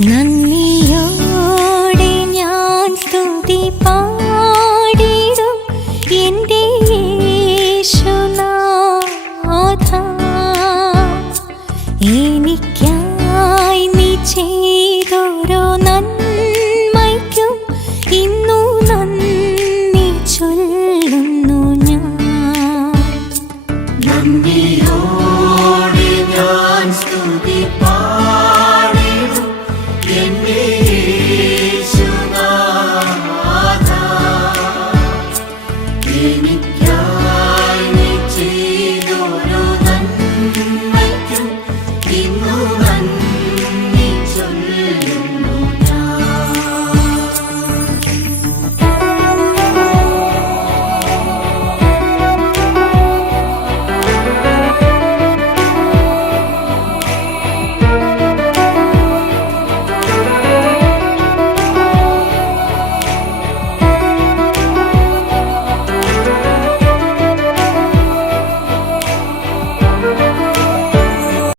നന്ദിയോടെ ഞാൻ സ്തുതി പാടിടും എനിക്കാ ചെയ്തോരോ നന്മയ്ക്കും ഇന്നു നന്മ